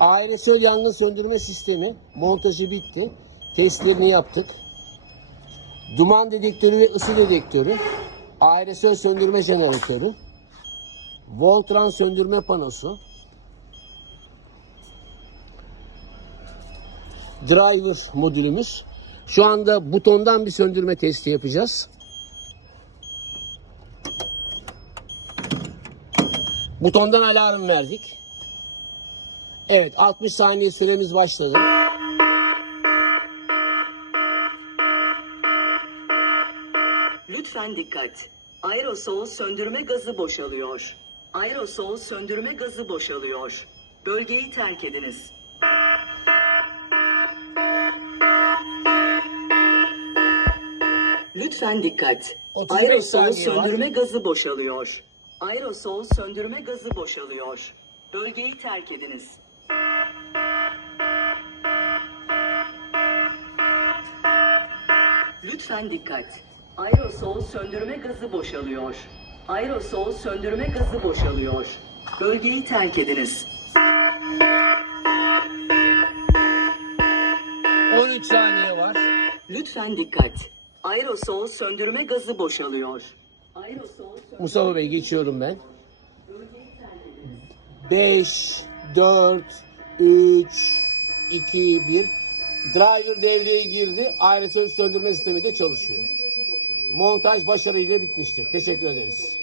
Aerosol yangın söndürme sistemi montajı bitti. Testlerini yaptık. Duman dedektörü ve ısı dedektörü. Aerosol söndürme jeneratörü. Voltran söndürme panosu. Driver modülümüz. Şu anda butondan bir söndürme testi yapacağız. Butondan alarm verdik. Evet 60 saniye süremiz başladı. Lütfen dikkat. Aerosol söndürme gazı boşalıyor. Aerosol söndürme gazı boşalıyor. Bölgeyi terk ediniz. Lütfen dikkat. 35 Aerosol saniye var. söndürme gazı boşalıyor. Aerosol söndürme gazı boşalıyor. Bölgeyi terk ediniz. Lütfen dikkat. Aerosol söndürme gazı boşalıyor. Aerosol söndürme gazı boşalıyor. Bölgeyi terk ediniz. 13 saniye var. Lütfen dikkat. Aerosol söndürme gazı boşalıyor. Aerosol Mustafa Bey geçiyorum ben. 5, 4, 3, 2, 1. Driver devreye girdi. Aerosol söndürme sistemi de çalışıyor. Montaj başarıyla bitmiştir. Teşekkür ederiz.